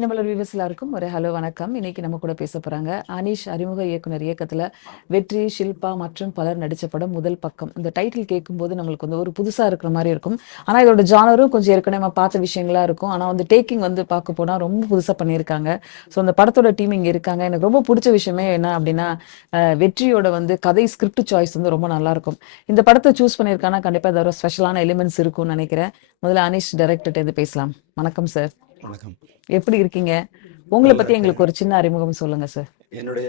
Dinamalar viewers எல்லாருக்கும் ஒரு hello வணக்கம். இன்னைக்கு நம்ம கூட பேச போறாங்க அனீஷ் அறிமுக இயக்குனர் இயக்கத்துல வெற்றி, ஷில்பா மற்றும் பலர் நடிச்ச படம் முதல் பக்கம். இந்த டைட்டில் கேட்கும்போது நம்மளுக்கு வந்து ஒரு புதுசா இருக்கிற மாதிரி இருக்கும். ஆனா இதோட ஜானரும் கொஞ்சம் ஏற்கனவே நம்ம பார்த்த விஷயங்களா இருக்கும். ஆனா வந்து டேக்கிங் வந்து பார்க்க போனா ரொம்ப புதுசா பண்ணியிருக்காங்க. ஸோ அந்த படத்தோட டீம் இங்க இருக்காங்க. எனக்கு ரொம்ப பிடிச்ச விஷயமே என்ன அப்படின்னா வெற்றியோட வந்து கதை ஸ்கிரிப்ட் சாய்ஸ் வந்து ரொம்ப நல்லா இருக்கும். இந்த படத்தை சூஸ் பண்ணியிருக்காங்கன்னா கண்டிப்பா அதோட ஸ்பெஷலான எலிமெண்ட்ஸ் இருக்கும்னு நினைக்கிறேன். முதல்ல அனீஷ் டைரக்டர் இருந்து பேசலாம். வணக்கம் சார். வணக்கம். எப்படி இருக்கீங்க? உங்களை நல்லா பத்தி இருக்கேன். எங்களுக்கு ஒரு சின்ன அறிமுகம் சொல்லுங்க சார். என்னுடைய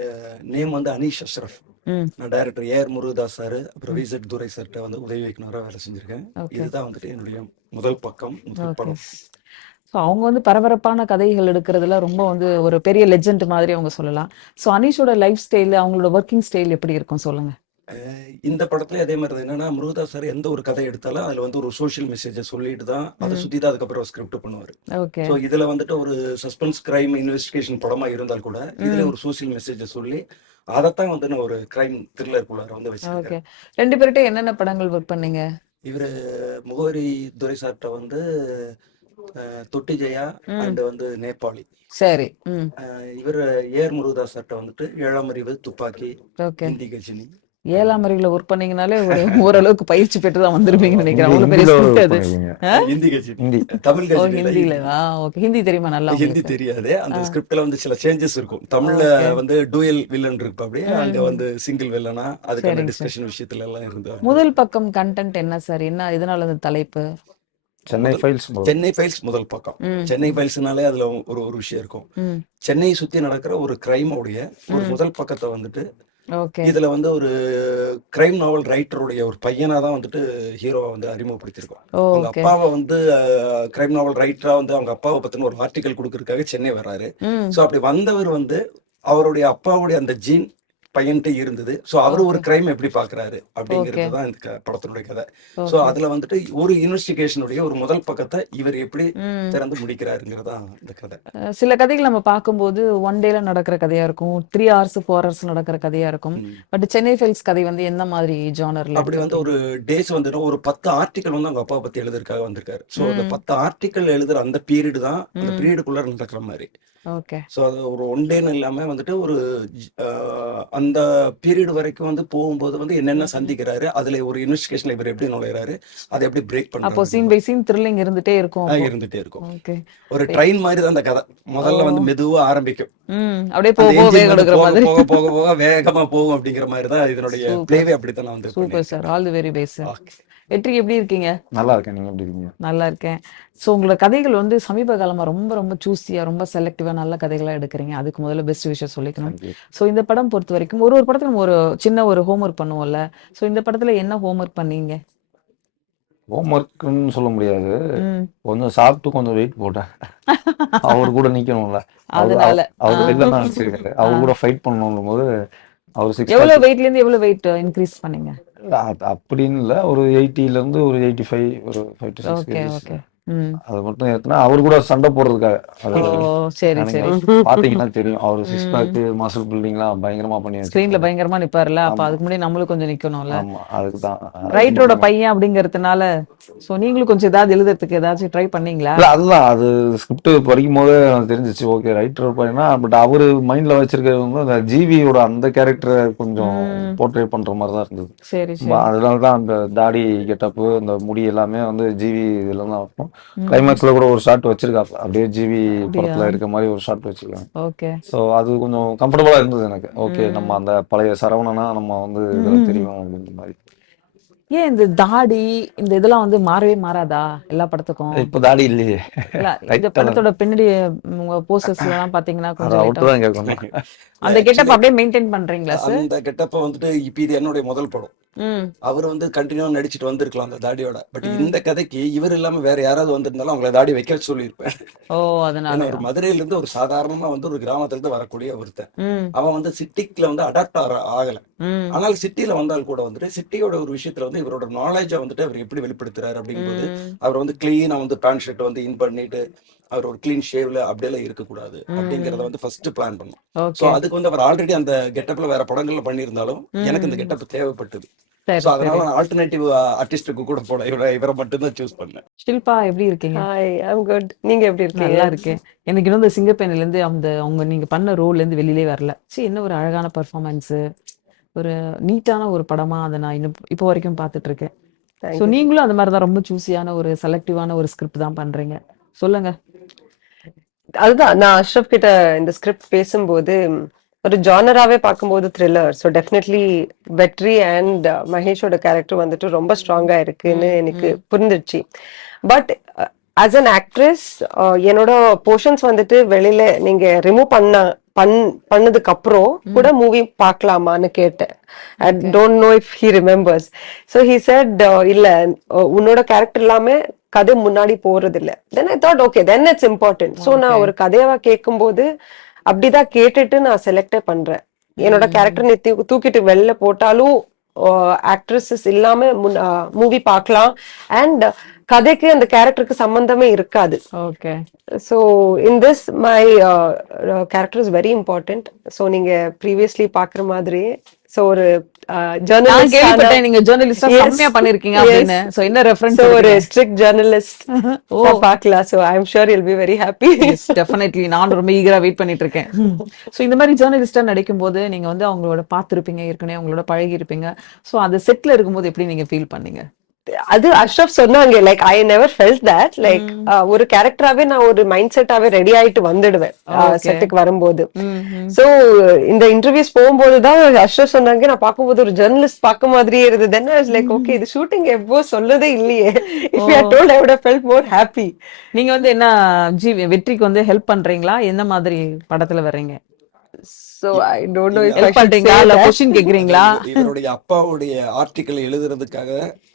நேம் வந்து அனீஷ் அஷ்ரஃப். ம் நான் டைரக்டர் ஏஆர் முருகதாஸ் சார், அப்புறம் விசட் துரை சார்கிட்ட வந்து உதவி இயக்குனராக வேலை செஞ்சிருக்கேன். ஓகே இதுதான் வந்துட்டு என்னுடைய முதல் பக்கம், முதல் ஓகே. படம். ஸோ அவங்க வந்து பரபரப்பான கதைகள் எடுக்கிறதுல ரொம்ப வந்து ஒரு பெரிய லெஜெண்ட் மாதிரி அவங்க சொல்லலாம். ஸோ அனீஷோட லைஃப் ஸ்டைல், அவங்களோட ஒர்க்கிங் ஸ்டைல் எப்படி இருக்கும் சொல்லுங்க. இந்த படத்துல அதே மாதிரி தான். என்னன்னா முருகதாஸ் சார் எந்த ஒரு கதை எடுத்தாலும் அதுல வந்து ஒரு சோஷியல் மெசேஜை சொல்லிட்டு தான் அதை ம் சுத்தி தான் அதுக்கப்புறம் ஸ்கிரிப்ட் பண்ணுவார். ஓகே. ஸோ இதுல வந்துட்டு ஒரு சஸ்பென்ஸ் கிரைம் இன்வெஸ்டிகேஷன் படமா இருந்தால் கூட இதுல ம் ஒரு சோஷியல் மெசேஜை சொல்லி அதைத்தான் வந்து நான் ஒரு கிரைம் த்ரில்லருக்குள்ளார வந்து ஓகே. வச்சிருக்கேன். ரெண்டு பேர்கிட்ட என்னென்ன படங்கள் ஒர்க் பண்ணீங்க? இவர் முகவரி துரை சார்கிட்ட வந்து தொட்டி ஜெயா ம் அண்ட் வந்து நேபாளி. சரி. ம் இவர் ஏஆர் முருகதாஸ் சார்கிட்ட வந்துட்டு ஏழாம் அறிவு, துப்பாக்கி, ஓகே. ஹிந்தி கஜினி. ஏழாம் அறிவுல ஒர்க் பண்ணீங்கனாலே ஒரு ஓரளவுக்கு பயிற்சி பெற்று தான் வந்திருப்பீங்கன்னு நினைக்கிறேன். ஹிந்தி அவ்வளவு பெரிய ஹிந்தில ஸ்கிரிப்ட் ஒர்க் அது. பண்ணிருக்கீங்க. ஆ? ஹிந்தி கஜினி, ஹிந்தி தமிழ் ஓ கஜினி இல்ல, ஹிந்தில. ஹிந்தி. ஓகே. ஹிந்தி தெரியுமா நல்லா ஹிந்தி உங்களுக்கு? தெரியாது. அந்த ஆ ஸ்கிரிப்ட்ல வந்து சில சேஞ்சஸ் இருக்கும். தமிழ்ல ஓகே. வந்து டூயல் வில்லன் இருக்கு, அப்படியே அங்க ம் வந்து சிங்கிள் வில்லனா அதுக்கான சரிங்க சார். டிஸ்கஷன் விஷயத்துல எல்லாம் இருந்து முதல் பக்கம் கண்டென்ட் என்ன சார்? என்ன இதனால அந்த தலைப்பு? சென்னை முதல் ஃபைல்ஸ் ப்ரோ. சென்னை ஃபைல்ஸ் முதல் பக்கம். ம் சென்னை ஃபைல்ஸ்னாலே அதுல ஒரு ஒரு விஷயம் இருக்கும். ம் சென்னையை சுத்தி நடக்கிற ஒரு கிரைமோடைய ஒரு ம் முதல் பக்கத்தை வந்துட்டு ஓகே இதுல வந்து ஒரு கிரைம் நாவல் ரைட்டருடைய ஒரு பையனா தான் வந்துட்டு ஹீரோவை வந்து அறிமுகப்படுத்தியிருக்கோம். அவங்க ஓகே. அப்பாவை வந்து கிரைம் நாவல் ரைட்டரா வந்து அவங்க அப்பாவை பத்தின ஒரு ஆர்டிக்கல் கொடுக்கறதுக்காக சென்னை வர்றாரு. ம் ஸோ அப்படி வந்தவர் வந்து அவருடைய அப்பாவுடைய அந்த ஜீன் பையன்ட்டு இருந்தது. ஸோ அவர் ஒரு ஓகே கிரைம் எப்படி பாக்குறாரு ஓகே அப்படிங்கிறது தான் இந்த படத்தினுடைய கதை. So okay. அதுல வந்துட்டு ஒரு இன்வெஸ்டிகேஷனுடைய ஒரு முதல் பக்கத்தை இவர் எப்படி ம் திறந்து முடிக்கிறாருங்கிறதா இந்த கதை. சில கதைகள் நம்ம பார்க்கும்போது ஒன் டேல நடக்கிற கதையா இருக்கும், 3 hours 4 hours நடக்கிற கதையா இருக்கும். ம். பட் சென்னை ஃபைல்ஸ் கதை வந்து எந்த மாதிரி ஜானர்ல அப்படி வந்து எடுத்திருக்கீங்க? ஒரு டேஸ் வந்துட்டு ஒரு 10 ஆர்டிக்கல் வந்து அவங்க அப்பாவை பத்தி எழுதுறதுக்காக வந்திருக்காரு. ஸோ அந்த ம் 10 ஆர்டிக்கல் எழுதுற அந்த பீரியட் தான் அந்த ம் பீரியடுக்குள்ள நடக்கிற மாதிரி. ஓகே ஸோ அது ஒரு ஒன் டேன்னு இல்லாம வந்துட்டு ஒரு அந்த பீரியட் வரைக்கும் வந்து போகும்போது வந்து என்னென்ன ம் சந்திக்கிறாரு, அதுல ஒரு இன்வெஸ்டிகேஷன்ல இவர் எப்படி நுழையிறாரு, அதை எப்படி பிரேக் அப்போ சீன் பண்றாருங்கிறது பை சீன் த்ரில்லிங் இருந்துட்டே இருக்கும் அப்போ. இருந்துட்டே இருக்கும். ஓகே. ஒரு ட்ரெயின் மாதிரி தான் அந்த கதை. ஓ முதல்ல வந்து மெதுவா ஆரம்பிக்கும். அப்படியே அந்த போக போக என்ஜின் வேகம் வந்து எடுக்கிற போக மாதிரி. போக போக போக வேகமா போகும் அப்படிங்கிற மாதிரி தான் இதனுடைய சூப்பர் பிளேவே அப்படித்தான் நான் வந்து சூப்பர் சார். பண்ணியிருக்கேன். All the very best sir. Okay. வெற்றி எப்படி இருக்கீங்க? நல்லா இருக்கேன். நீங்க எப்படி இருக்கீங்க? நல்லா இருக்கேன். ஸோ உங்களோட கதைகள் வந்து சமீப காலமா ரொம்ப ரொம்ப சூஸியா, ரொம்ப செலக்டிவா நல்ல கதைகளா எடுக்கிறீங்க. அதுக்கு முதல்ல பெஸ்ட் விஷயம் சொல்லிக்கணும். தேங்க்யூ. ஸோ இந்த படம் பொறுத்த வரைக்கும் ஒரு ஒரு படத்துல நம்ம ஒரு சின்ன ஒரு ஹோம்ஒர்க் பண்ணுவோம்ல. ஸோ இந்த படத்துல என்ன ஹோம்ஒர்க் பண்ணீங்க? ஹோம் ஒர்க்னு சொல்ல முடியாது. ம் கொஞ்சம் சாப்பிட்டு கொஞ்சம் வெயிட் போட்டேன். அவர் கூட நிக்கணும்ல. அவர் அதனால ஆ அவர் வெளில தான் வச்சிருக்காரு. ஆ அவர் கூட ஃபைட் பண்ணணும் போது அவர் 6 எவ்வளவு பேக் வெயிட்ல இருந்து எவ்வளவு வெயிட் இன்க்ரீஸ் பண்ணீங்க? அப்படின்னு இல்ல. ஒரு 80ல இருந்து ஒரு 85 ஒரு 5 to 6 ஓகே கேஜிஸ். ஓகே. ம் அது மட்டும் ஏத்துனா அவர் கூட சண்டை போடுறதுக்காக. அது ஓ சரி நீங்க சரி. பாத்தீங்கன்னா தெரியும். அவர் 6 ம் பேக் மசில் பில்டிங்லாம் பயங்கரமா பண்ணி ஸ்க்ரீன்ல வச்சிருப்பாரு. பயங்கரமா நிப்பாருல்ல. அப்ப ஆமா அதுக்கு முன்னாடி நம்மளும் கொஞ்சம் நிக்கணும்ல. ஆமா. அதுக்கு தான் அது ரைட்டரோட கொஞ்சம் பையன் அப்படிங்கறதுனால ஸோ நீங்களும் கொஞ்சம் ஏதாவது எழுதுறதுக்கு ஏதாச்சும் ட்ரை பண்ணீங்களா? இல்ல அதுதான். அது ஸ்கிரிப்ட் படிக்கும்போதே எனக்கு தெரிஞ்சிச்சு. ஓகே ரைட்டர் பையனா, பட் அவரு மைண்ட்ல வச்சிருக்கிறது வந்து அந்த ஜிவியோட அந்த கேரக்டரை கொஞ்சம் ம் போர்ட்ரே பண்ற மாதிரி தான் இருந்தது. சரி சரி. அதனால தான் அந்த தாடி கெட்டப்பு, அந்த முடி எல்லாமே வந்து ஜிவி இதுல தான் இருக்கும். ம் கிளைமேக்ஸ்ல கூட ஒரு ஷாட் வச்சிருக்காப்ல. அப்படியே ஜிவி அப்படியா? படத்துல இருக்க மாதிரி ஒரு ஷாட் வச்சிருக்காங்க. ஓகே. ஸோ அது கொஞ்சம் கம்ஃபர்டபுளா இருந்தது எனக்கு. ஓகே நம்ம ம் அந்த பழைய சரவணனா நம்ம வந்து இதுல ம் தெரியும் அப்படின்ற மாதிரி. ஏன் இந்த தாடி இந்த இதெல்லாம் வந்து மாறவே மாறாதா எல்லா படத்துக்கும்? இப்ப தாடி இல்லையே. இல்ல இந்த ரைட்டா தான். படத்தோட பின்னாடி உங்க போஸ்டர்ஸ்ல எல்லாம் பாத்தீங்கன்னா அதை கொஞ்சம் அவர்கிட்ட லைட்டா தான் கேட்கணும். அந்த கெட்டப் ஆக்சுவலி அப்படியே மெயின்டைன் பண்றீங்களா சார்? அந்த கெட்டப்ப வந்துட்டு இப்ப இது என்னுடைய முதல் படம். ம் அவர் வந்து கண்டினியூவா நடிச்சிட்டு வந்திருக்கலாம் அந்த தாடியோட. பட் ம் இந்த கதைக்கு இவர் இல்லாம வேற யாராவது வந்திருந்தாலும் அவங்கள தாடி வைக்க வச்சு சொல்லியிருப்பேன். ஓ ஏன்னா அதனாலயா? ஒரு மதுரையில இருந்து ஒரு சாதாரணமா வந்து ஒரு கிராமத்துல இருந்து வரக்கூடிய ஒருத்தன். ம் அவன் வந்து சிட்டிக்குல வந்து அடாப்ட் ஆகல. ம் ஆனால் சிட்டில வந்தால் கூட வந்துட்டு சிட்டியோட ஒரு விஷயத்துல வந்து இவரோட நாலேஜை வந்துட்டு அவர் எப்படி வெளிப்படுத்துறாரு அப்படிங்கும்போது ம் அவர் வந்து கிளீனா வந்து பேண்ட் ஷர்ட் வந்து இன் பண்ணிட்டு அவர் ஒரு கிளீன் ஷேவ்ல அப்படியெல்லாம் இருக்கக்கூடாது அப்படிங்கறத ம் வந்து ஃபர்ஸ்ட் பிளான் பண்ணும். So okay. அதுக்கு வந்து அவர் ஆல்ரெடி அந்த கெட்டப்ல வேற படங்கள்ல பண்ணியிருந்தாலும் எனக்கு இந்த ம் கெட்டப் தேவைப்பட்டது. சரி ஸோ அதனால சரி நான் ஆல்டர்னேட்டிவ் ஆர்டிஸ்டுக்கு கூட போட இவரை மட்டும்தான் சூஸ் பண்ணேன். ஷில்பா எப்படி இருக்கீங்க? Hi, I'm good. நீங்க எப்படி இருக்கீங்க? நல்லா இருக்கேன். எனக்கு இன்னும் இந்த சிங்கப்பெண்ணுல இருந்து அவங்க நீங்க பண்ண ரோல்ல இருந்து வெளியிலே வரல. சரி, என்ன ஒரு அழகான பெர்ஃபார்மன்ஸ், ஒரு நீட்டான ஒரு படமா அதை நான் இன்னும் இப்போ வரைக்கும் பார்த்துட்டு இருக்கேன். So thank you. நீங்களும் அந்த மாதிரி தான் ரொம்ப சூஸியான ஒரு செலக்டிவான ஒரு ஸ்கிரிப்ட் தான் பண்றீங்க. சொல்லுங்க. அதுதான் நான் அஷ்ரப் கிட்ட இந்த ஸ்கிரிப்ட் பேசும்போது ஒரு ஜானராவே பார்க்கும்போது த்ரில்லர். ஸோ டெஃபினெட்லி வெற்றி அண்ட் மகேஷோட கேரக்டர் வந்துட்டு ரொம்ப ஸ்ட்ராங்கா இருக்குன்னு ம் எனக்கு ம் புரிஞ்சிடுச்சு. பட் ஆஸ் அன் ஆக்ட்ரஸ் என்னோட போர்ஷன்ஸ் வந்துட்டு வெளியில நீங்க ரிமூவ் பண்ணதுக்கு அப்புறம் கூட ம் மூவி பார்க்கலாமான்னு கேட்டேன். I okay don't know if he remembers. So he said இல்ல, உன்னோட கேரக்டர் எல்லாமே கதை முன்னாடி போறது இல்ல. Then I thought okay, then it's important. So okay. நான் ஒரு கதையவா கேட்கும்போது அப்படிதான் கேட்டுட்டு நான் செலக்டே பண்றேன். என்னோட ம் கேரக்டர் நீ தூக்கிட்டு வெளில போட்டாலும் ஆக்ட்ரஸஸ் இல்லாம மூவி பார்க்கலாம். அண்ட் கதைக்கு அந்த கேரக்டருக்கு சம்பந்தமே இருக்காது. Okay. So in this my character is very important. So நீங்க ப்ரீவியஸ்லி பாக்குற மாதிரி ஸோ ஒரு நான் ஜேர்னலிஸ்டான, கேள்விப்பட்டேன் நீங்க ஜேர்னலிஸ்டா எஸ் செம்மையா பண்ணிருக்கீங்க எஸ் அப்படின்னு. ஸோ என்ன ரெஃபரன்ஸ் ஸோ ஒரு கொடுப்பீங்க? ஸ்ட்ரிக்ட் ஜேர்னலிஸ்ட் ஓ பார்க்கலாம். So I am sure you'll be very happy. Yes definitely, நானும் ரொம்ப ஈகரா வெயிட் பண்ணிட்டு இருக்கேன். ஸோ இந்த மாதிரி ஜேர்னலிஸ்டா நடிக்கும் போது நீங்க வந்து அவங்களோட பார்த்துருப்பீங்க, ஏற்கனவே அவங்களோட பழகி இருப்பீங்க. ஸோ அந்த செட்ல இருக்கும்போது எப்படி நீங்க ஃபீல் பண்ணீங்க? அது அஷ்ரப் சொன்னாங்க, like I never felt that. Like ம் ஒரு கேரக்டராவே நான் ஒரு மைண்ட் செட்டாவே ரெடி ஆயிட்டு வந்துடுவேன் ஓகே. செட்டுக்கு வரும்போது. ம் ம் சோ இந்த இன்டர்வியூஸ் போகும்போதுதான் அஷ்ரப் சொன்னாங்க, நான் பார்க்கும்போது ஒரு ஜெர்னலிஸ்ட் பார்க்க மாதிரியே இருந்தது. Then I was like okay, இது ஷூட்டிங் எப்போ சொல்லதே இல்லையே. Oh if you had told I would have felt more happy. நீங்க வந்து என்ன வெற்றிக்கு வந்து ஹெல்ப் பண்றீங்களா? என்ன மாதிரி படத்துல வர்றீங்க? சோ ஐ டோன்ட் நோ இல்ல, இஃப் ஐ ஹெல்ப் ஷுட் பண்றீங்களா சே இல்ல தட். கொஸ்டின் அது கேக்குறீங்களா? இவருடைய அப்பாவுடைய ஆர்டிக்கல் எழுதுறதுக்காக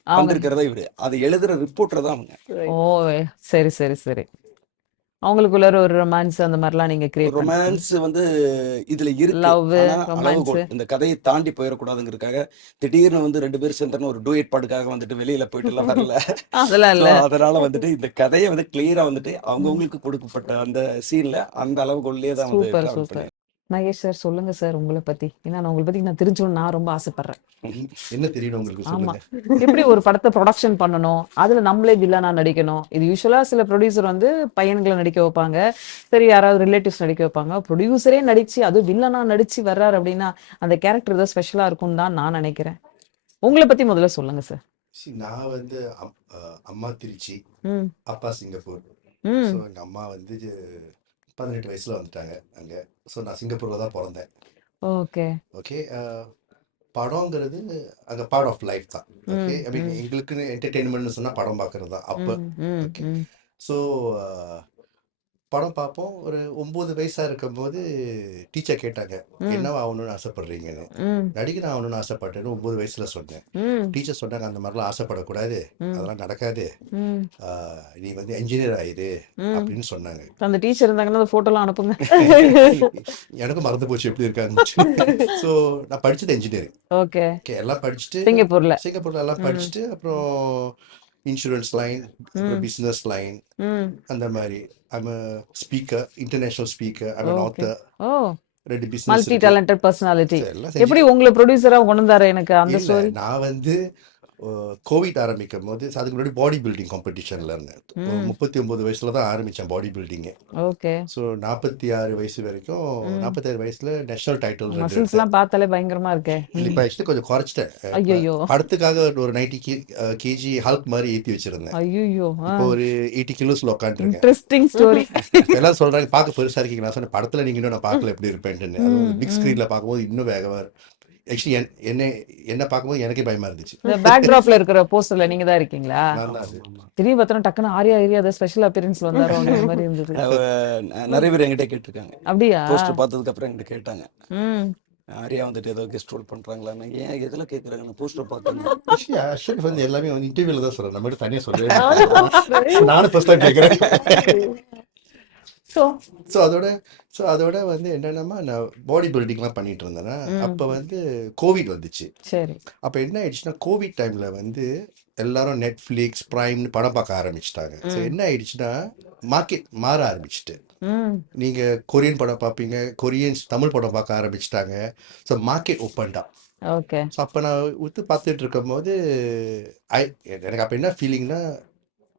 அவங்க வந்திருக்கிறதா இவரு. அது எழுதுற ரிப்போர்ட்டர் தான் அவங்க. ஓ சரி சரி சரி. அவங்களுக்குள்ள ஒரு ரொமான்ஸ் அந்த மாதிரிலாம் நீங்க கிரியேட் பண்றீங்க? ரொமான்ஸ் வந்து இதுல இருக்கு. லவ், ஆனா ரொமான்ஸ். அளவுகோல், இந்த கதையை தாண்டி போயிடக்கூடாதுங்கிறதுக்காக திடீர்னு வந்து 2 பேரும் சேர்ந்தன ஒரு டூயட் பாட்டுக்காக வந்துட்டு வெளியில போயிட்டு எல்லாம் வரல. அதெல்லாம் ஸோ இல்ல. அதனால வந்துட்டு இந்த கதையை வந்து கிளியரா வந்துட்டு அவங்கவுங்களுக்கு கொடுக்கப்பட்ட அந்த சீன்ல அந்த அளவுகோல்லே தான் வந்து சூப்பர் டிராவல் சூப்பர். பண்ணி. மகேஷ் சார் சொல்லுங்க சார் உங்களை பத்தி. ஏன்னா நான் உங்களை பத்தி நான் தெரிஞ்சுக்கணும்னு நான் ரொம்ப ஆசைப்படுறேன். என்ன தெரியணும் உங்களுக்கு ஆமா, சொல்லுங்க. எப்படி ஒரு படத்தை ப்ரொடக்ஷன் பண்ணணும், அதுல நம்மளே வில்லனா நடிக்கணும். இது யூஸ்வலா சில ப்ரொடியூசர் வந்து பையன்களை நடிக்க வைப்பாங்க, சரி யாராவது ரிலேட்டிவ்ஸ் நடிக்க வைப்பாங்க. ப்ரொடியூசரே நடிச்சு அதுவும் வில்லனா நடிச்சு வர்றாரு அப்படின்னா அந்த கேரக்டர் ஏதோ ஸ்பெஷலா இருக்கும்னு தான் நான் நினைக்கிறேன். உங்களை பத்தி முதல்ல சொல்லுங்க சார். நான் வந்து அம்மா திருச்சி, ம் அப்பா சிங்கப்பூர். ம் ஸோ எங்கள் அம்மா வந்து 18 வயசில் வந்துட்டாங்க அங்கே. ஸோ நான் சிங்கப்பூரில் தான் பிறந்தேன். ஓகே. ஓகே. படங்கிறது அங்கே பார்ட் ஆஃப் லைஃப் தான். ஓகே. ம் ஐ மீன் ம் எங்களுக்குன்னு என்டர்டெயின்மெண்ட்னு சொன்னால் படம் பார்க்குறது தான் அப்போ. ம் ம் ஓகே. ம் ஸோ படம் பார்ப்போம். ஒரு 9 வயசாக இருக்கும்போது டீச்சர் கேட்டாங்க, ம் என்னவா ஆகணும்னு ஆசைப்படுறீங்கன்னு. ம் நடிகர் ஆகணும்னு ஆசைப்பட்டேன்னு 9 வயசில் சொன்னேன். ம் டீச்சர் சொன்னாங்க, அந்த மாதிரிலாம் ஆசைப்படக்கூடாது, ம் அதெல்லாம் நடக்காது, ம் நீ வந்து என்ஜினியர் ஆயிரு ம் அப்படின்னு சொன்னாங்க. அந்த டீச்சர் இருந்தாங்கன்னா அந்த போட்டோலாம் அனுப்புங்க. எனக்கும் மறந்து போச்சு எப்படி இருக்காங்க. ஸோ நான் படிச்சது இன்ஜினியரிங். ஓகே. ஓகே. எல்லாம் படிச்சுட்டு சிங்கப்பூர்ல. சிங்கப்பூர்ல எல்லாம் ம் படிச்சுட்டு அப்புறம் இன்சூரன்ஸ் லைன், அப்புறம் ம் பிஸ்னஸ் லைன், ம் அந்த மாதிரி. I'm speaker, international speaker, I'm an okay. Author. Oh 2 business multi இருக்கு. Talented personality. ஸோ எல்லாம் எப்படி செஞ்சுட்டு உங்களை ப்ரொடியூசரா கொண்டு வந்தாரு எனக்கு அந்த இல்லை. ஸ்டோரி? நான் வந்து கோவிட் ஆரம்பிக்கும் போது அதுக்கு முன்னாடி பாடி பில்டிங் காம்படிஷனில் இருந்தேன். ஒரு ம் 39 வயசில் தான் ஆரம்பித்தேன் பாடி பில்டிங்கு. ஓகே. ஸோ 46 வயசு வரைக்கும், ம் 46 வயசில் நேஷனல் டைட்டில் 2 மசில்ஸ் எடுத்தேன். எல்லாம் பார்த்தாலே பயங்கரமா இருக்கே. இல்லை, ம் இப்போ ஆக்சுவலி கொஞ்சம் குறைச்சிட்டேன். இப்போ ஐயோ படத்துக்காக ஒரு 90 கேஜி ஹல்க் மாதிரி ஏற்றி வச்சுருந்தேன். ஐயோ இப்போ ஒரு 80 கிலோஸில் உட்காந்துருக்கேன். Interesting story. எல்லாம் சொல்கிறாங்க பார்க்க பெருசாக இருக்கீங்க. நான் சொன்னேன், படத்தில் நீங்கள் இன்னும் நான் பார்க்கல எப்படி இருப்பேன்ட்டுன்னு. அதுவும் ம் பிக் ம் ஸ்க்ரீனில் பார்க்கும்போது இன்னும் வேகமாக ஆக்சுவலி என்ன பார்க்கும்போது எனக்கே பயமாக இருந்துச்சு. இந்த பேக்ராப்ல இருக்கிற போஸ்டர்ல நீங்க தான் இருக்கீங்களா? நான் தான் அது. திடீர்னு பார்த்தோன்னா டக்குன்னு ஆரியா ஏரியா ஏதோ ஸ்பெஷல் அப்பியரன்ஸ்ல வந்தாரோ அப்படிங்கிற மாதிரி இருந்தது. நிறைய பேர் என்கிட்ட கேட்டிருக்காங்க. அப்படியா? போஸ்டர் பார்த்ததுக்கு அப்புறம் என்கிட்ட கேட்டாங்க, ம் ஆரியா வந்துட்டு ஏதோ கெஸ்ட் ரோல் பண்றாங்களான்னு. ஏன் எதில் கேட்குறாங்கன்னு போஸ்டர் பார்த்தேன். ஆக்சுவலி வந்து எல்லாமே வந்து இன்டர்வியூவில் தான் சொல்கிறேன், நம்ம மட்டும் தனியாக சொல்லவே நானும் மாட்டேன். நானும் ஃபர்ஸ்ட் டைம் கேட்குறேன். ஸோ ஸோ அதோட வந்து என்னென்னமா நான் பாடி பில்டிங்லாம் பண்ணிட்டு இருந்தேன்னா, ம் அப்போ வந்து கோவிட் வந்துச்சு. சரி. அப்போ என்ன ஆயிடுச்சுன்னா, கோவிட் டைமில் வந்து எல்லாரும் நெட்ஃப்ளிக்ஸ், ப்ரைம்னு படம் பார்க்க ஆரம்பிச்சிட்டாங்க. ஸோ ம் என்ன ஆயிடுச்சுன்னா, மார்க்கெட் மாற ஆரம்பிச்சிட்டு. ம் நீங்கள் கொரியன் படம் பார்ப்பீங்க, கொரியன்ஸ் தமிழ் படம் பார்க்க ஆரம்பிச்சிட்டாங்க. ஸோ மார்க்கெட் ஓப்பன்டா. ஓகே. ஸோ அப்போ நான் உத்து பார்த்துட்டு இருக்கும்போது எனக்கு அப்போ என்ன ஃபீலிங்னா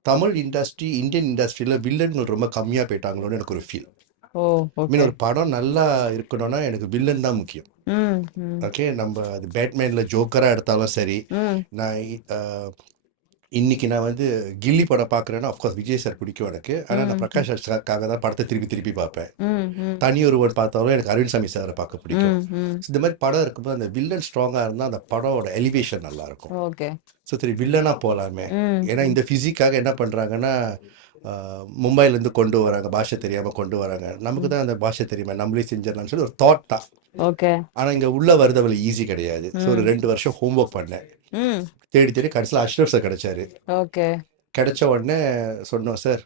தமிழ் இண்டஸ்ட்ரி இந்தியன் இண்டஸ்ட்ரியில் வில்லன்கள் ரொம்ப கம்மியாக போயிட்டாங்களோன்னு எனக்கு ஒரு ஃபீல். ஓ! மீன் ஓகே. ஒரு படம் நல்லா இருக்கணும்னா எனக்கு வில்லன் தான் முக்கியம். ம். ம். ஓகே, நம்ம அது பேட்மேனில் ஜோக்கராக எடுத்தாலும் சரி. ம். நான் இன்னைக்கு நான் வந்து கில்லி படம் பார்க்குறேன்னா அஃப்கோர்ஸ் விஜய் சார் பிடிக்கும் எனக்கு. ஆனால் நான் ம். பிரகாஷ் ராஜ்காக தான் படத்தை திருப்பி திருப்பி பார்ப்பேன். ம். ம். தனி ஒருவன் பார்த்தாலும் எனக்கு அரவிந்த் சாரை பார்க்க பிடிக்கும். ம். ஸோ இந்த மாதிரி படம் இருக்கும்போது அந்த வில்லன் ஸ்ட்ராங்காக இருந்தால் அந்த படமோட எலிவேஷன் நல்லா இருக்கும். ஓகே. ஸோ சரி வில்லனாக போகலாமே. ம். ஏன்னா இந்த ஃபிசிக்காக என்ன பண்ணுறாங்கன்னா மும்பைலேருந்து கொண்டு வராங்க, பாஷை தெரியாமல் கொண்டு வராங்க. நமக்கு தான் அந்த பாஷை தெரியுமா, நம்மளே செஞ்சிடலாம்னு சொல்லி ஒரு தாட் தான். ஓகே. ஆனால் இங்கே உள்ள வருது அவ்வளோ ஈஸி கிடையாது. ஸோ ஒரு 2 வருஷம் ஹோம்ஒர்க் பண்ணேன். ம். தேடி தேடி கடைசியில் அஷ்ரஃப் சார் கிடைச்சாரு. ஓகே. கிடைச்ச உடனே சொன்னோம், சார்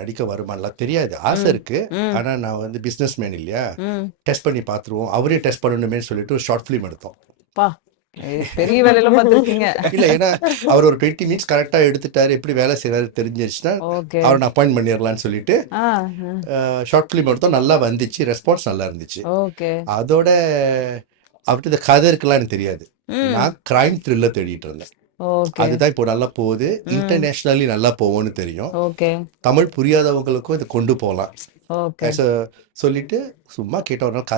நடிக்க வருமானலாம் தெரியாது, ஆசை ம். இருக்கு. ம். ஆனால் நான் வந்து பிஸ்னஸ் மேன் இல்லையா, ம். டெஸ்ட் பண்ணி பார்த்துருவோம், அவரே டெஸ்ட் பண்ணணுமே சொல்லிட்டு ஒரு ஷார்ட் ஃபிலிம் எடுத்தோம். பா, பெரிய வேலையெல்லாம் பார்த்துருக்கீங்க. இல்லை ஏன்னா அவர் ஒரு 20 மினிட்ஸ் கரெக்டாக எடுத்துட்டாரு, எப்படி வேலை செய்யறாரு தெரிஞ்சிருச்சுன்னா ஓகே. அவரை நான் அப்பாயிண்ட் பண்ணிடலான்னு சொல்லிட்டு ஆ. ஷார்ட் ஃபிலிம் எடுத்தோம். நல்லா வந்துச்சு, ரெஸ்பான்ஸ் நல்லா இருந்துச்சு. ஓகே. அதோட அவர்கிட்ட இந்த கதை இருக்கலாம் எனக்கு தெரியாது. ம். நான் கிரைம் த்ரில்லர் தேடிட்டு இருந்தேன். ஓகே. அதுதான் இப்போ நல்லா போகுது, ம். இன்டர்நேஷ்னலி நல்லா போகும்னு தெரியும். ஓகே. தமிழ் புரியாதவங்களுக்கும் இதை கொண்டு போகலாம் ஓகே. சொல்லிட்டு சும்மா கேட்ட ஒரு நாள்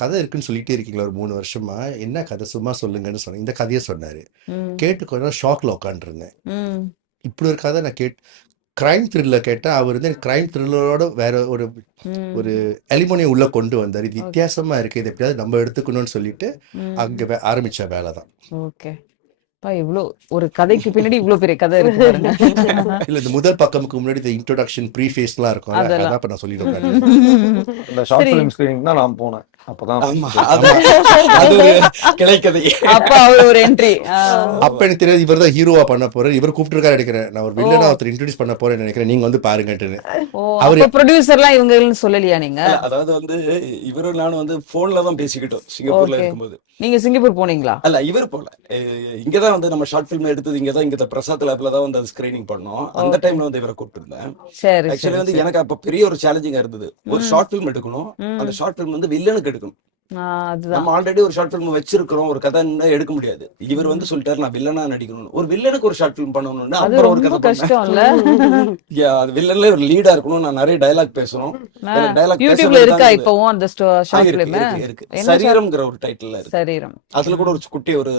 கதை இருக்குன்னு சொல்லிட்டே இருக்கீங்களா ஒரு 3 வருஷமா, என்ன கதை சும்மா சொல்லுங்கன்னு சொன்னேன். இந்த கதையை சொன்னாரு. ம். கேட்டு கொஞ்ச நேரம் ஷாக்ல உட்காந்துருந்தேன். ம். இப்படி ஒரு கதை நான் கிரைம் த்ரில்லர் கேட்டேன். அவர் வந்து கிரைம் த்ரில்லரோட வேற ஒரு ம். எலிமோனியை உள்ள கொண்டு வந்தார். இது ஓகே. வித்தியாசமா இருக்கு, இது எப்படியாவது நம்ம எடுத்துக்கணும்னு சொல்லிட்டு ம். அங்க ஆரம்பிச்ச வேலை தான். ஓகே. பா, இவ்ளோ ஒரு கதைக்கு பின்னாடி இவ்ளோ பெரிய கதை இருக்கு பாருங்க. இல்ல இந்த முதல் பக்கமுக்கு முன்னாடி இந்த இன்ட்ரோடக்ஷன் ப்ரீஃபேஸ்லாம் இருக்கும்ல, அதெல்லாம். அதான் இப்ப நான் சொல்லிட்டு உட்காந்து. இந்த ஷார்ட் சரி. ஃபிலிம் ஸ்கிரீனிங் தான் நான் போனேன். அப்பதான் ஆமா அது அது ஒரு கிளைக்கதை. அப்ப அவர் ஒரு என்ட்ரி. அப்ப எனக்கு தெரியாது இவர் தான் ஹீரோவா பண்ண போறாரு. இவர் கூப்பிட்டுருக்காரு நினைக்கிறேன், நான் ஒரு வில்லனா ஒருத்தர் இன்ட்ரோடியூஸ் பண்ண போறேன்னு நினைக்கிறேன், நீங்க வந்து பாருங்கட்டுன்னு. ஓ, அவரு அப்ப ப்ரொடியூசர்லாம் இவங்கன்னு சொல்லலையா நீங்க? இல்ல, அதாவது வந்து இவரும் நானும் வந்து போன்ல தான் பேசிக்கிட்டோம் சிங்கப்பூர்ல ஓகே. இருக்கும்போது. நீங்க சிங்கப்பூர் போனீங்களா? அல்ல, இவர் போல இங்கதான் வந்து நம்ம ஷார்ட் ஃபிலிம் எடுத்தது இங்க பிரசாத் லேப்ல தான் வந்து அது ஸ்கிரீனிங் பண்ணோம். அந்த ஓகே. டைம்ல வந்து இவரை கூப்பிட்டு இருந்தேன். சரி ஆக்சுவலி சரி வந்து சரி. எனக்கு அப்ப பெரிய ஒரு சேலஞ்சிங்கா இருந்தது. ஒரு ம். ஷார்ட் ஃபிலிம் எடுக்கணும், அந்த ம். ஷார்ட் ஃபிலிம் வந்து வில்லனுக்கு எடுக்கணும். அதுதான். நம்ம ஆல்ரெடி ஒரு ஷார்ட் ஃபிலிம் வச்சிருக்கிறோம், ஒரு கதை எடுக்க முடியாது. இவர் வந்து சொல்லிட்டாரு நான் வில்லனா நடிக்கணும், ஒரு வில்லனுக்கு ஒரு ஷார்ட் ஃபிலிம் பண்ணணும்னு அது அப்புறம் ஒரு ரொம்ப கதை பண்ணேன். கஷ்டம் இல்ல? அது வில்லன்ல ஒரு லீடா இருக்கணும், நான் நிறைய டயலாக் பேசணும். எனக்கு டயலாக் யூடியூப்ல பேசுறது இருக்கா தான் இது. இப்பவும் அந்த ஷார்ட் இருக்கு பிலிம்? இருக்கு. என்ன ஷார்ட்? சரீரம்ங்கிற ஒரு டைட்டில் இருக்கு. சரீரம். அதுல கூட ஒரு குட்டி ஒரு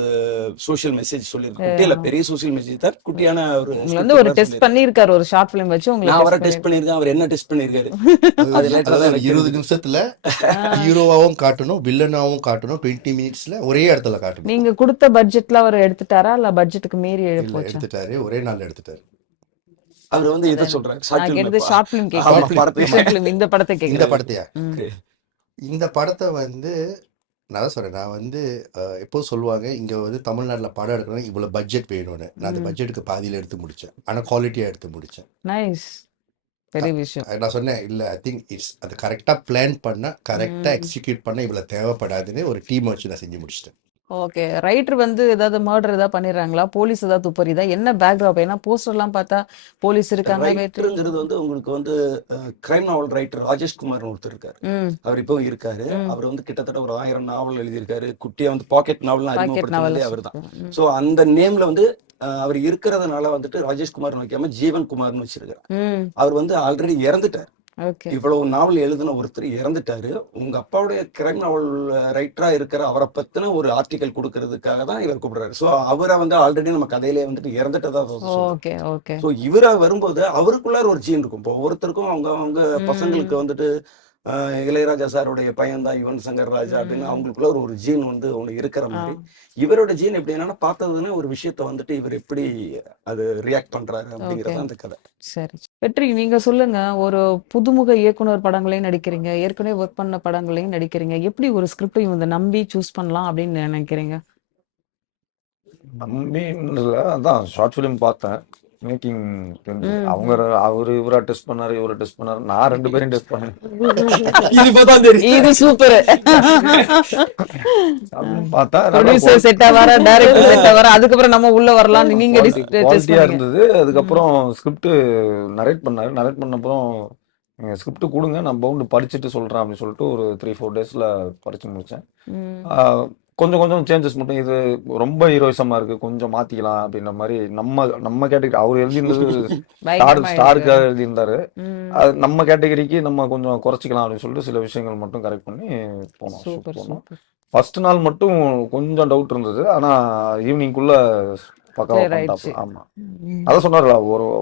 சோஷியல் மெசேஜ் சொல்லிருக்கு. குட்டி இல்ல, பெரிய சோஷியல் மெசேஜ் தான், குட்டியான ஒரு உங்களை வந்து ஸ்கிரிப்ட் ஒரு மாதிரி டெஸ்ட் சொல்லிருக்கு. பண்ணிருக்காரு, ஒரு ஷார்ட் பிலிம் வச்சு உங்களை நான் அவரை டெஸ்ட் டெஸ்ட் பண்ணிருக்கேன், அவர் என்ன டெஸ்ட் பண்ணிருக்காரு அது அது லேட்டரா தான் அதாவது எனக்கு 20 தெரிஞ்சது. நிமிஷத்துல பண்ணிருக்காரு. ஹீரோவாவும் காட்டணும், வில்லனாவும் காட்டணும், 20 மினிட்ஸ்ல ஒரே இடத்துல காட்டணும். நீங்க கொடுத்த பட்ஜெட்ல அவர் எடுத்துட்டாரா இல்ல பட்ஜெட்டுக்கு மீறி இல்ல போச்சா? எடுத்துட்டாரு, ஒரே நாள் எடுத்துட்டாரு. அவர் வந்து இதை அதான் சொல்றாரு, ஷார்ட் நான் ஃபிலிம் கேட்டது ஷார்ட் பிலிம் ஆமா கேட்கல. ஷார்ட் படத்துக்கு ஷார்ட் பிலிம் இந்த படத்தை இந்த கேட்கல. படத்தையா? ம். இந்த படத்தை வந்து நான் தான் சொல்றேன், நான் வந்து எப்போ சொல்லுவாங்க இங்க வந்து தமிழ்நாட்டில் படம் எடுக்கணும் இவ்வளவு பட்ஜெட் வேணும்னு. நான் அந்த ம். பட்ஜெட்டுக்கு பாதியில எடுத்து முடிச்சேன், ஆனா குவாலிட்டியா எடுத்து முடிச்சேன். நைஸ். பெரிய விஷயம். நான் சொன்னேன் இல்ல ஐ திங்க் இட்ஸ் அது கரெக்டா பிளான் பண்ணா கரெக்டா ம். எக்ஸிக்யூட் பண்ண இவ்வளவு தேவைப்படாதுன்னு ஒரு டீம் வச்சு நான் செஞ்சு முடிச்சிட்டேன். ஓகே. ரைட்டர் வந்து ஏதாவது மர்டர் ஏதாவது பண்ணிடுறாங்களா? போலீஸ் ஏதாவது துப்பறிதா? என்ன பேக்ராப்? ஏன்னா போஸ்டர்லாம் பார்த்தா போலீஸ் இருக்காங்க, வெற்றி. ரைட்டருங்கிறது வந்து உங்களுக்கு வந்து கிரைம் நாவல் ரைட்டர் ராஜேஷ் குமார்னு ஒருத்தர் இருக்காரு. ம். அவர் இப்போ இருக்காரு. ம். அவர் வந்து கிட்டத்தட்ட ஒரு 1000 நாவல் எழுதியிருக்காரு. குட்டியா வந்து பாக்கெட் நாவல்னு பாக்கெட் நாவல். அறிமுகப்படுத்தினதே அவர் தான். ம். ஸோ அந்த நேம்ல வந்து அவர் இருக்கிறதுனால வந்துட்டு ராஜேஷ் குமார்னு வைக்காம ஜீவன் குமார்னு வச்சிருக்காரு. ம். அவர் வந்து ஆல்ரெடி இறந்துட்டார். ஓகே. இவ்வளவு நாவல் எழுதின ஒருத்தர் இறந்துட்டாரு. உங்க அப்பாவுடைய கிரைம் நாவல் ரைட்டரா இருக்கிற அவரை பத்தின ஒரு ஆர்டிகல் கொடுக்கறதுக்காக தான் இவர் கூப்பிடுறாரு. ஸோ அவரை வந்து ஆல்ரெடி நம்ம கதையிலே வந்துட்டு இறந்துட்டதா சொல்றோம். ஓகே. ஓகே. ஸோ இவரா வரும்போது அவருக்குள்ளார ஒரு ஜீன் இருக்கும். இப்போ ஒவ்வொருத்தருக்கும் அவங்க பசங்களுக்கு ம். வந்துட்டு இளையராஜா சாருடைய பையன் தான் யுவன் சங்கர் ராஜா அப்படின்னு ம். அவங்களுக்குள்ள ஒரு ஜீன் வந்து ஒன்று இருக்கிற ஆ. மாதிரி இவரோட ஜீன் எப்படி என்னன்னா பார்த்ததுன்னு ஒரு விஷயத்த வந்துட்டு இவர் எப்படி அது ரியாக்ட் பண்றாரு ஓகே. அப்படிங்கறது அந்த கதை. சரி. வெற்றி, நீங்க சொல்லுங்க. ஒரு புதுமுக இயக்குனர் படங்களையும் நடிக்கிறீங்க, ஏற்கனவே ஒர்க் பண்ண படங்களையும் நடிக்கிறீங்க. எப்படி ஒரு ஸ்கிரிப்டை இவங்க நம்பி சூஸ் பண்ணலாம் அப்படின்னு நினைக்கிறீங்க? நம்பின்னு இல்ல, அதான் ஷார்ட் ஃபிலிம் பார்த்தேன், மேக்கிங் தெரிஞ்சது. ம். அவங்க அவரு இவரா டெஸ்ட் பண்ணாரு, இவரை டெஸ்ட் பண்ணாரு, நான் 2 பேரையும் டெஸ்ட் பண்ணேன். இது இப்பதான் தெரியும். இது சூப்பர். அப்படின்னு பார்த்தா நல்லா ப்ரொடியூசர் செட் ஆவாரா, டைரக்டர் செட் ஆவாரா, அதுக்கப்புறம் நம்ம உள்ள வரலாம், நீங்க டெஸ்ட் குவாலிட்டியா பண்ணீங்க. இருந்தது. அதுக்கப்புறம் ஸ்கிரிப்ட் நரேட் பண்ணாரு. நரேட் பண்ணப்புறம் நீங்க ஸ்கிரிப்ட் கொடுங்க, நான் பவுண்டு படிச்சுட்டு சொல்றேன் அப்படின்னு சொல்லிட்டு ஒரு 3-4 டேஸ்ல படிச்சு முடிச்சேன். ம். கொஞ்சம் கொஞ்சம் சேஞ்சஸ் மட்டும், இது ரொம்ப ஹீரோயிசமா இருக்கு, கொஞ்சம் மாத்திக்கலாம் அப்படின்ற மாதிரி நம்ம கேட்டகரி அவர் எழுதியிருந்தது பயங்கரமா ஸ்டாருக்காக எழுதிருக்காரு. எழுதியிருந்தாரு. ம். அது நம்ம கேட்டகரிக்கு நம்ம கொஞ்சம் குறைச்சிக்கலாம் அப்படின்னு சொல்லிட்டு சில விஷயங்கள் மட்டும் கரெக்ட் பண்ணி போனோம், ஷூட் சூப்பர் பண்ணோம். சூப்பர். ஃபர்ஸ்ட் நாள் மட்டும் கொஞ்சம் டவுட் இருந்தது, ஆனா ஈவினிங்குள்ள பக்காவா கிளியர் ஆயிடுச்சு. பண்ணிட்டாப்ல. ஆமா, ம். அதான் சொன்னார்ல,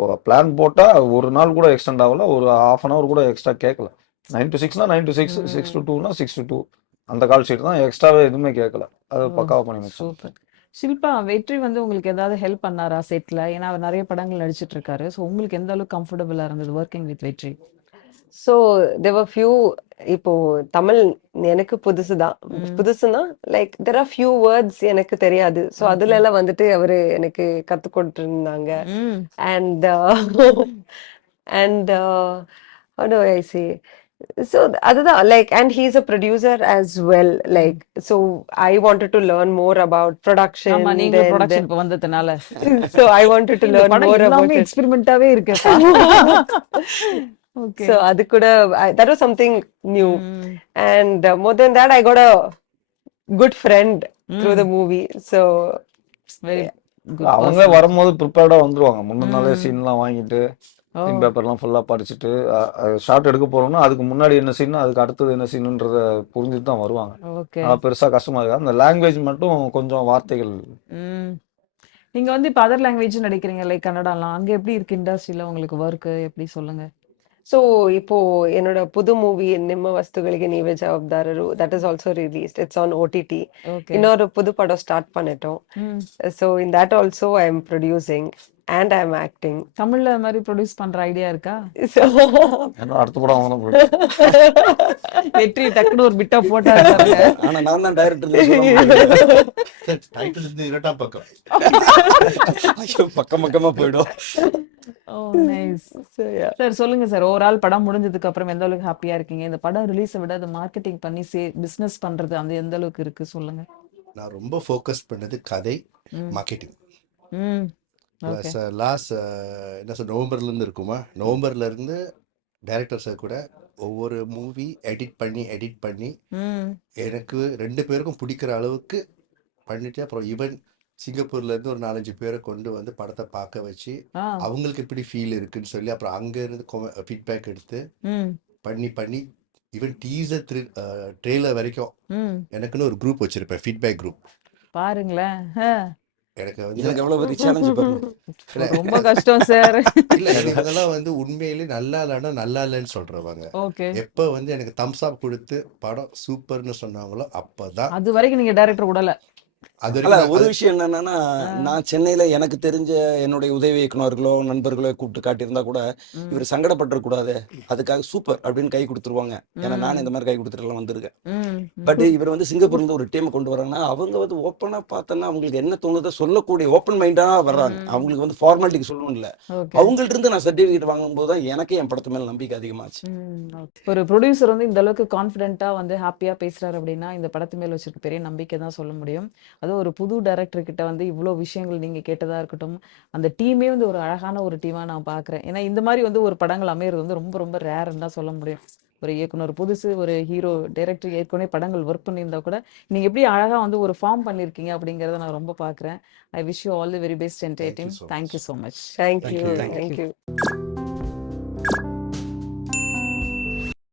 ஒரு பிளான் போட்டா ஒரு நாள் கூட எக்ஸ்டெண்ட் ஆகல, ஒரு half an hour கூட எக்ஸ்ட்ரா கேட்கல. 9 to 6னா 9 to 6, 6 to ம். 2னா 6 to 2, அந்த கால் ஷீட் தான், எக்ஸ்ட்ராவே எதுவுமே கேட்கல. அது ஓ பக்காவா பண்ணி முடிச்சோம். சூப்பர். ஷில்பா, வெற்றி வந்து உங்களுக்கு ஏதாவது ஹெல்ப் பண்ணாரா செட்ல? ஏன்னா அவர் நிறைய படங்கள் நடிச்சிட்டு இருக்காரு. ஸோ உங்களுக்கு எந்த அளவுக்கு கம்ஃபர்டபுளா இருந்தது working with Vetri? So there few, இப்போ தமிழ் எனக்கு புதுசுதான். ம். புதுசுனா like there are few words எனக்கு தெரியாது. So okay. அதுல எல்லாம் வந்துட்டு அவரு எனக்கு கத்து கொடுத்து இருந்தாங்க. ம். And and how do I say? So அதுதான் like, and he's a producer as well. ம். Like, so I wanted to learn more about ஆமா, production. நீங்களும் Then ப்ரொடக்ஷன் இப்போ வந்ததுனால so I wanted to இந்த learn படம் more about எல்லாமே it. எக்ஸ்பெரிமெண்டாவே இருக்குப்பா. ஓகே. So அது கூட that was something new. ம். And more than that, I got a good friend through the ம். movie. So very yeah. Good அவங்க பர்சன். வரும்போது ப்ரிப்பேர்டா வந்துருவாங்க, முந்தின நாளே ம். சீன்லாம் வாங்கிட்டு, ஓ சீன் பேப்பர்லாம் ஃபுல்லா படிச்சுட்டு, ஷார்ட் எடுக்க போறோம்னா அதுக்கு முன்னாடி என்ன சீன், அதுக்கு அடுத்தது என்ன சீனுன்றத புரிஞ்சுட்டு தான் வருவாங்க. ஓகே. அதனால பெருசா கஷ்டமா இருக்காது. அந்த லாங்குவேஜ் மட்டும் கொஞ்சம் வார்த்தைகள். ம். நீங்க வந்து இப்போ அதர் லாங்குவேஜ் நடிக்கிறீங்க, லைக் கன்னடாலாம். அங்க எப்படி இருக்கு இண்டஸ்ட்ரியில உங்களுக்கு ஒர்க் எப்படி சொல்லுங்க? So இப்போ என்னோட புது மூவி ನಿಮ್ಮ ವಸ್ತುಗಳಿಗೆ ನೀವೇ ಜವಾಬ್ದಾರರು, that is also released. It's on OTT. Okay. இன்னொரு புது படம் ஸ்டார்ட் பண்ணிட்டோம். ம். So in that also I am producing and I am acting. தமிழ்ல அது மாதிரி ப்ரொடியூஸ் பண்ற ஐடியா இருக்கா? So ஏன்னா அடுத்த படம் அவங்க தான் போயிடும். வெற்றி டக்குன்னு ஒரு பிட்டா போட்டாரு பாருங்க. ஆனா நான் தான் டைரக்டர் சொல்ல முடியாது. டைட்டில் இருந்து இரண்டாம் பக்கம். ஐயோ, பக்கம் பக்கமா போயிடும். ஓ நைஸ். so yeah. சார் சொல்லுங்க சார், ஓவரால் படம் முடிஞ்சதுக்கு அப்புறம் எந்த அளவுக்கு ஹாப்பியா இருக்கீங்க? இந்த படம் ரிலீஸை விட அதை மார்க்கெட்டிங் பண்ணி பிசினஸ் பண்றது அந்த எந்த அளவுக்கு இருக்கு சொல்லுங்க. நான் ரொம்ப ஃபோக்கஸ் பண்ணது கதை, ம். மார்க்கெட்டிங். ம். ஓகே. ப்ளஸ் லாஸ்ட் என்ன சொல் நவம்பர்லேருந்து இருக்குமா, நவம்பர்லேருந்து டைரக்டர் சார் கூட ஒவ்வொரு மூவி எடிட் பண்ணி ம். எனக்கு 2 பேருக்கும் பிடிக்கிற அளவுக்கு பண்ணிட்டு, அப்புறம் ஈவன் சிங்கப்பூர்லேருந்து ஒரு 4-5 பேரை கொண்டு வந்து படத்தை பார்க்க வச்சு ஆ. அவங்களுக்கு எப்படி ஃபீல் இருக்குன்னு சொல்லி, அப்புறம் அங்கேருந்து ஃபீட்பேக் எடுத்து ம். பண்ணி ஈவன் டீசர் ட்ரெய்லர் வரைக்கும் ம். எனக்குன்னு ஒரு குரூப் வச்சுருப்பேன், ஃபீட்பேக் குரூப். பாருங்களேன். எனக்கு வந்து எனக்கு எவ்வளவு பெரிய சேலஞ்சு பாருங்க. ரொம்ப கஷ்டம் சார். இல்லை, எனக்கு அதெல்லாம் வந்து உண்மையிலே நல்லா இல்லைன்னா நல்லா இல்லைன்னு சொல்கிறவங்க. ஓகே. எப்போ வந்து எனக்கு தம்ஸ் அப் கொடுத்து படம் சூப்பர்னு சொன்னாங்களோ அப்போ தான். அது வரைக்கும் நீங்க டைரக்டர் விடல. அது அல்ல, வரைக்கும் ஒரு விஷயம் என்னன்னா, நான் சென்னையில எனக்கு தெரிஞ்ச என்னுடைய உதவி இயக்குனர்களோ நண்பர்களோ கூப்பிட்டு காட்டியிருந்தா கூட இவர் சங்கடப்பட்டுற கூடாது, அதுக்காக சூப்பர் அப்படின்னு கை கொடுத்துருவாங்க. ஏன்னா நான் இந்த மாதிரி கை கொடுத்துட்டுலாம் வந்திருக்கேன். பட் இவர் வந்து சிங்கப்பூர்ல இருந்து ஒரு டீமை கொண்டு வராங்கன்னா அவங்க வந்து ஓப்பனா பார்த்தோன்னா அவங்களுக்கு என்ன தோணுதோ சொல்லக்கூடிய ஓப்பன் மைண்டா வர்றாங்க. அவங்களுக்கு வந்து ஃபார்மாலிட்டிக்கு சொல்லணும் இல்லை, ஓகே. அவங்கள்ட்ட இருந்து நான் சர்டிபிகேட் வாங்கும்போது தான் எனக்கு என் படத்து மேல நம்பிக்கை அதிகமாச்சு. ஒரு ப்ரொடியூசர் வந்து இந்த அளவுக்கு கான்ஃபிடென்ட்டா வந்து ஹாப்பியா பேசுறாரு அப்படின்னா இந்த படத்து மேல வச்சிருக்க பெரிய நம்பிக்கை தான் சொல்ல முடியும். அது ஒரு புது டைரக்டர் கிட்ட வந்து இவ்வளோ விஷயங்கள் நீங்க கேட்டதா இருக்கட்டும், அந்த டீமே வந்து ஒரு அழகான ஒரு டீமா நான் பார்க்குறேன். ஏன்னா இந்த மாதிரி வந்து ஒரு படங்கள் அமையிறது வந்து ரொம்ப ரொம்ப ரேர்ன்னு தான் சொல்ல முடியும். ஒரு இயக்குனர் புதுசு, ஒரு ஹீரோ டைரக்டர் ஏற்கனவே படங்கள் ஒர்க் பண்ணியிருந்தா கூட நீங்க எப்படி அழகா வந்து ஒரு ஃபார்ம் பண்ணியிருக்கீங்க அப்படிங்கிறத நான் ரொம்ப பார்க்குறேன். I wish you all the very best enter team. so much. Thank you so much. Thank Thank you. you. Thank you.